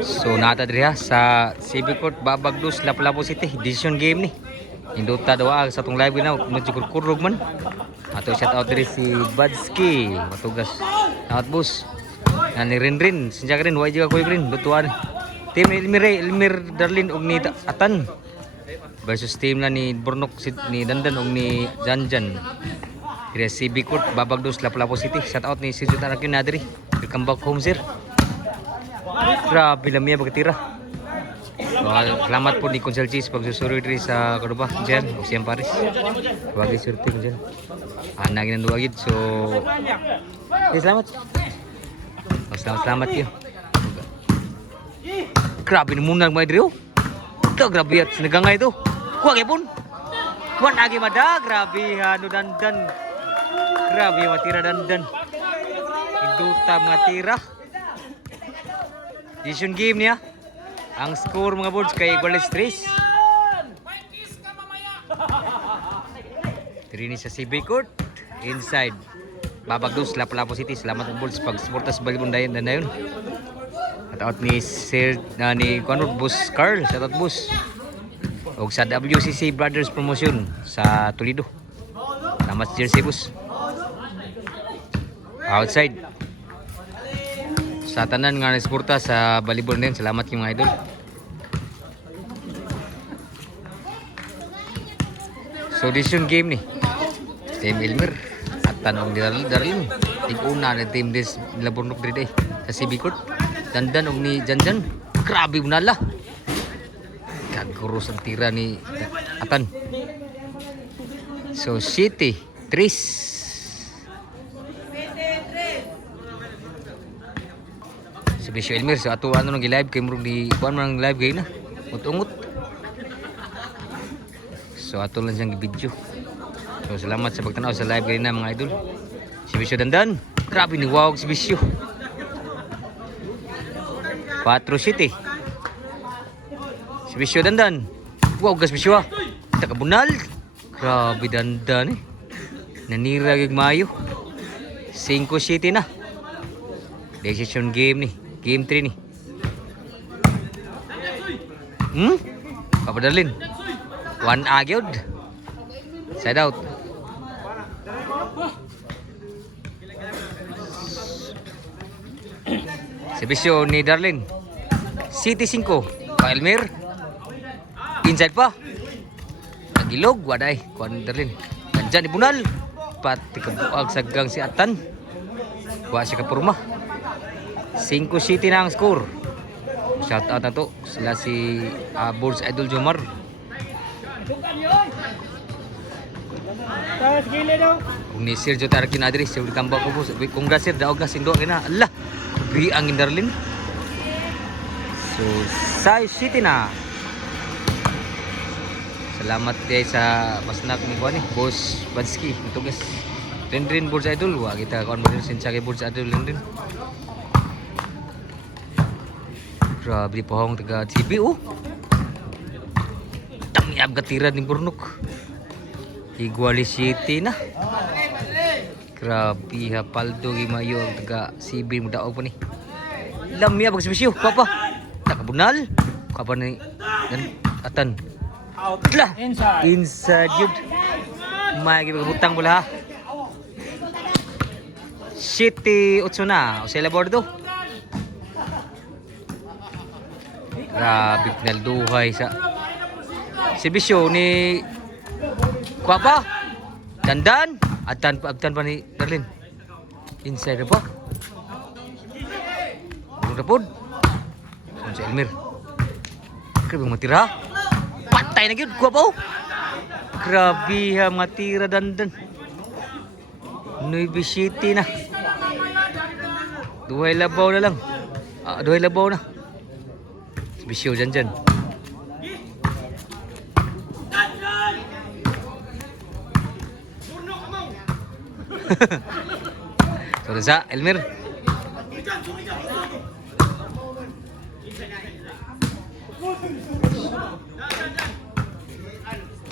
So nata diri ha sa CB Court Babagdos Lapu-Lapu City decision game ni. Induta daw sa tong live na medyo kurkurog man. Ato shout out diri si Badski matugas. Out boss. Na ni Rinrin sinja rin way juga ko rin lutuan. Team ni Elmir Darlin og ni Atan versus team na ni Burnok ni Dandan og ni Janjan. Diri CB Court Babagdos Lapu-Lapu City. Shout out ni Sir Tarakyo na diri. Welcome back home sir. Grabe lang niya pagkatira. Salamat po ni Consel Cheese pagsusuri diri sa Cordoba Jen o Siyang Paris. Wagi surti ko dyan. Naging nanduwagid. So salamat. Selamat yo. Grabe naman nagmay diri. Ito grabe at sinagangay ito. Kuwag ipon. Kuwan agi mada. Grabe ano dandan. Grabe matira dandan. Induta mga tira. Decision game niya. Ang score mga boards kay Guales 3. Diri ni sa CB Court inside Babagdos Lapu-Lapu City. Salamat mga boards pag suportas balibon dayon na yun. At out ni Sir ni Conrad Boss Carl, shout out boss. Og sa WCC Brothers Promotion sa Toledo. Salamat jersey boss. Outside sa tanan nga nagsuporta sa volleyball din, salamat yung mga idol. So decision game ni Team Elmer at tanong ni Darlin. Team una na team des nila Burnok diri sa CB Court. Dandan og ni Janjan. Grabe unala. Kagurus ang tira ni Atan. So City 3. Bisyo Elmer so ato ano nang gi-live kay murag di kuan man live gay na ungut-ungut. So ato lang siyang gi-video. So salamat sa pagtanaw sa live gay na mga idol. Si Bisyo Dandan, grabe ni wow si Bisyo. 4 City. Si Bisyo Dandan. Wow gas Bisyo. Takabunal. Grabe Dandan eh. Nanira gig mayo. 5 City na. Decision game ni. Game 3 ni. Papa Darlin. 1 agyod. Side out. Servisyo ni Darlin. City 5. Pa Elmer. Inside pa. Nagilog. Waday. Kuan Darlin. Nandyan ibunal. Pati kabuag sagang si Atan. Kuha siya kapurma. 5 City na ang score. Shout out na to sila si Boards Idol Jomar. Kung ni Sir Jotarkin Adri sa tambak ko po. Congrats sir, daog na sindo kina. Allah, bi ang Darlin. So 6 City na. Salamat din sa masnak ni Kuan Boss Badski. Ito guys. Rin Boards Idol. Wa kita conversation sa kay Boards Idol din. Grabe pohong taga CB oh. Tamiab katira ni Burnok. Iguali City na. Grabe hapaldo gimayo ang taga CB mo daog pa ni. Lamya pag sibisyo papa. Takabunal. Kapa ni Atan. Lah. Inside yun. May gibutang bola ha. City 8 na. Osela Bordo. Grabe nalduhay sa sibisyo ni Kuapa Dandan Atan pa ni Darlin inside pa bulong rapod si Elmer. Grabe matira patay na yun Kuapa grabe ha matira Dandan. Nueva City na duhay labaw na lang duhay labaw na. Bisyo dyan. So sa Elmer.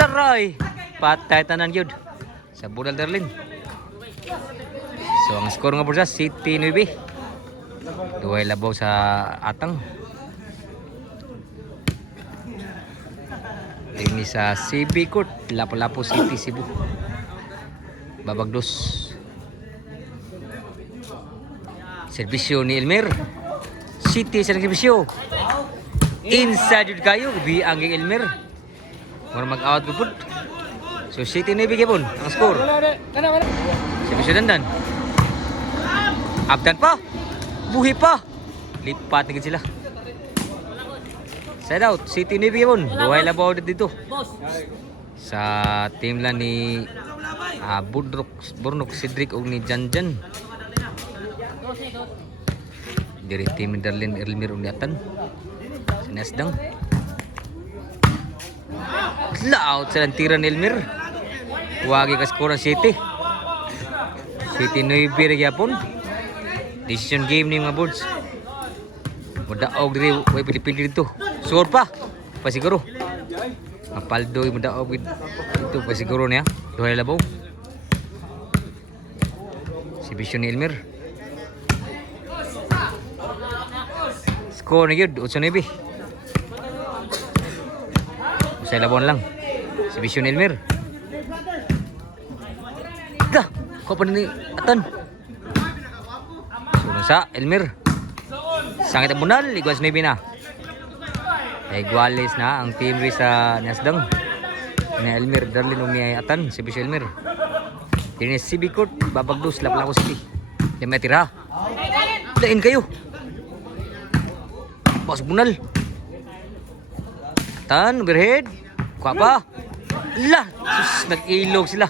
Taray. Patay tanan yun. Sa Budal Darlin. So ang score nga po sa City 9. Duhay labaw sa atang. Ini sa CB Court, Lapu-Lapu City, Cebu. Babagdos. Serbisyo ni Elmer. City sa serbisyo. Inside yun kayo, biang ang Elmer. Mura mag-out po. So City na ibigay po ang score. Serbisyo dandan. Abdan pa. Buhi pa. Lipat na sila. Side out, City na ibigay po. Duhay labaw dito. Sa team lang ni Burnok Cedric o ni Janjan. Dari team ni Darlene Elmer Uniatan. Sinasdang. Out sa lantiran ni Elmer. Wagi ka skor ang City. City 9 gyapon. Decision game ni mga boards. Mudaog diri way Pilipino dito. Score pa. Pasiguro. Mapaldo mudaog dito pasiguro niya. Duhay labaw. Si Vision ni Elmer. Score na yun, 8-9. Usay labon lang. Si Vision Elmer. Dah, kau pa ni Atan. Sunod sa Elmer. Sangit ang bunal, igual 9 na. Igualis na ang team rin sa Nasdang. Ni Elmer, Darlene Umiay Atan, si Vision Elmer. Ini CB Court, Babagdos, Lapu-Lapu City. Yan may tira. Lain kayo. Bos bunal. Atan, overhead. Kuha pa. Lah, sus, nag-ilog sila.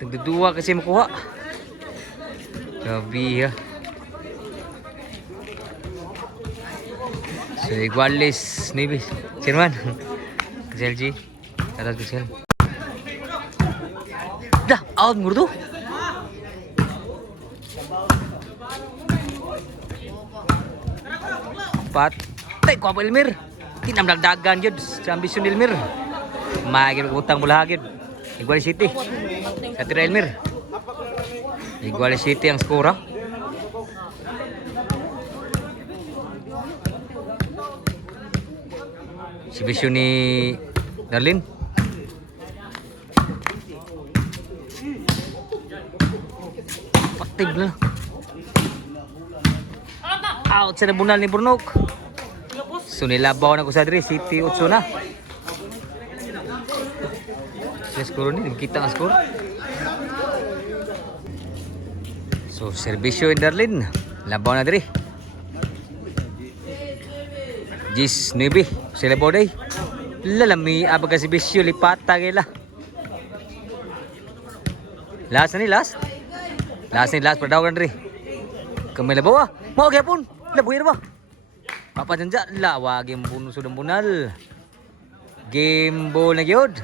Nagdudua kasi makuha. Grabe ha. So, igualis, maybe. Sirman. Kasi LG. Atas kasi. Dah, out mo to. Patay ko apa Elmer. Tinamdagdagan yun sa ambisyon ni Elmer. Magiging utang mula hagid. Igual City. Sa tira Elmer. Igual City ang skora. Si bisyon ni Darlene. Patay na. Out sa nabunal ni Burnok. So nilabaw na ko sa diri City 8 na. Yung score ni, kita ang score. So serbisyo ni Darlene. Labaw na diri. Jis Nubi, sila boday. Lalami abaga si bisyo lipata gila. Last ni last. Last ni last padaw diri. Kamay labaw ah. Mau gyapon. Labuhi na ba? Papa Janja, wag yung bunal sudang bunal. Game ball na gyud.